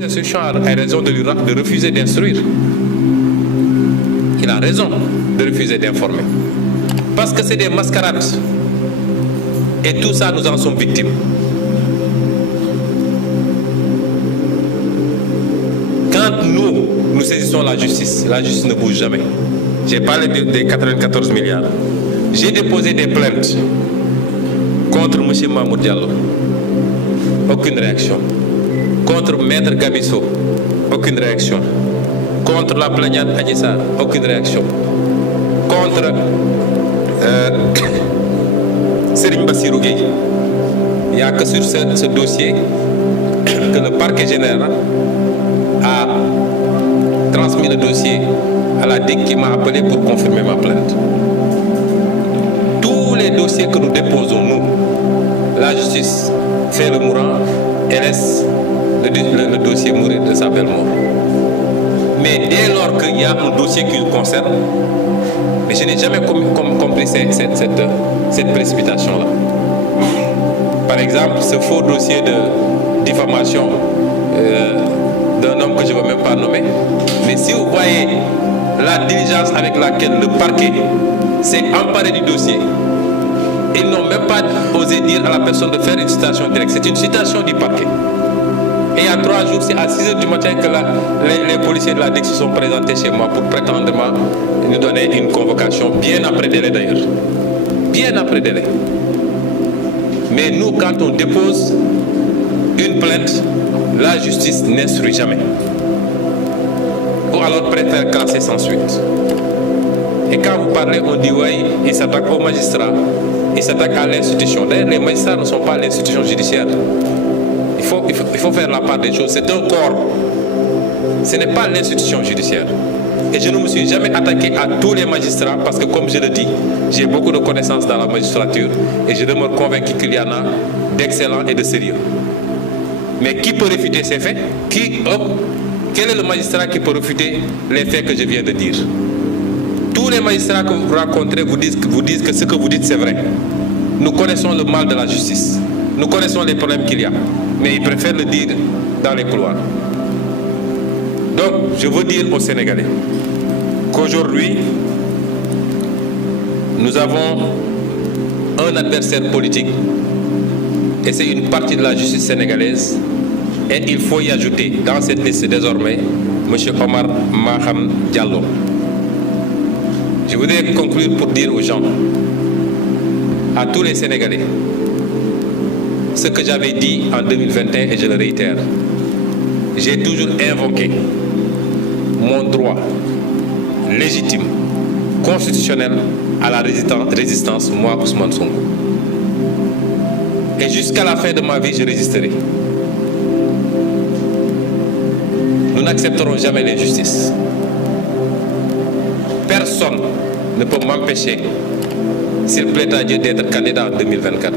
L'instruction a raison de refuser d'instruire. Il a raison de refuser d'informer. Parce que c'est des mascarades. Et tout ça, nous en sommes victimes. Quand nous saisissons la justice ne bouge jamais. J'ai parlé des 94 milliards. J'ai déposé des plaintes contre M. Mahmoud Diallo. Aucune réaction. Contre Maître Gabisso. Aucune réaction. Contre la plaignante Agnissa. Aucune réaction. Contre Serigne Bassirou Gueye. Il n'y a que sur ce dossier que le parquet général a transmis le dossier à la DIC qui m'a appelé pour confirmer ma plainte. Tous les dossiers que nous déposons, nous, la justice fait le mourant et laisse le dossier mourir de sa belle mort. Mais dès lors qu'il y a un dossier qui le concerne, mais je n'ai jamais compris cette précipitation-là. Par exemple, ce faux dossier de diffamation d'un homme que je ne veux même pas nommer. Mais si vous voyez la diligence avec laquelle le parquet s'est emparé du dossier, ils n'ont même pas osé dire à la personne de faire une citation directe. C'est une citation du parquet. Et il y a 3 jours, c'est à 6h du matin que les policiers de la DIC se sont présentés chez moi pour prétendrement nous donner une convocation, bien après délai d'ailleurs. Bien après délai. Mais nous, quand on dépose une plainte, la justice n'instruit jamais. Ou alors préfère classer sans suite. Et quand vous parlez, on dit oui, il s'attaque aux magistrats, il s'attaque à l'institution. D'ailleurs, les magistrats ne sont pas l'institution judiciaire. Il faut faire la part des choses. C'est un corps. Ce n'est pas l'institution judiciaire. Et je ne me suis jamais attaqué à tous les magistrats parce que, comme je le dis, j'ai beaucoup de connaissances dans la magistrature et je demeure convaincu qu'il y en a d'excellents et de sérieux. Mais qui peut réfuter ces faits? Quel est le magistrat qui peut réfuter les faits que je viens de dire? Tous les magistrats que vous rencontrez vous disent que ce que vous dites c'est vrai. Nous connaissons le mal de la justice. Nous connaissons les problèmes qu'il y a. Mais ils préfèrent le dire dans les couloirs. Donc, je veux dire aux Sénégalais qu'aujourd'hui, nous avons un adversaire politique et c'est une partie de la justice sénégalaise et il faut y ajouter dans cette liste désormais M. Omar Maham Diallo. Je voudrais conclure pour dire aux gens, à tous les Sénégalais, ce que j'avais dit en 2021 et je le réitère. J'ai toujours invoqué mon droit légitime, constitutionnel à la résistance, moi, Ousmane Sonko. Et jusqu'à la fin de ma vie, je résisterai. Nous n'accepterons jamais l'injustice. Personne ne peut m'empêcher, s'il plaît à Dieu, d'être candidat en 2024.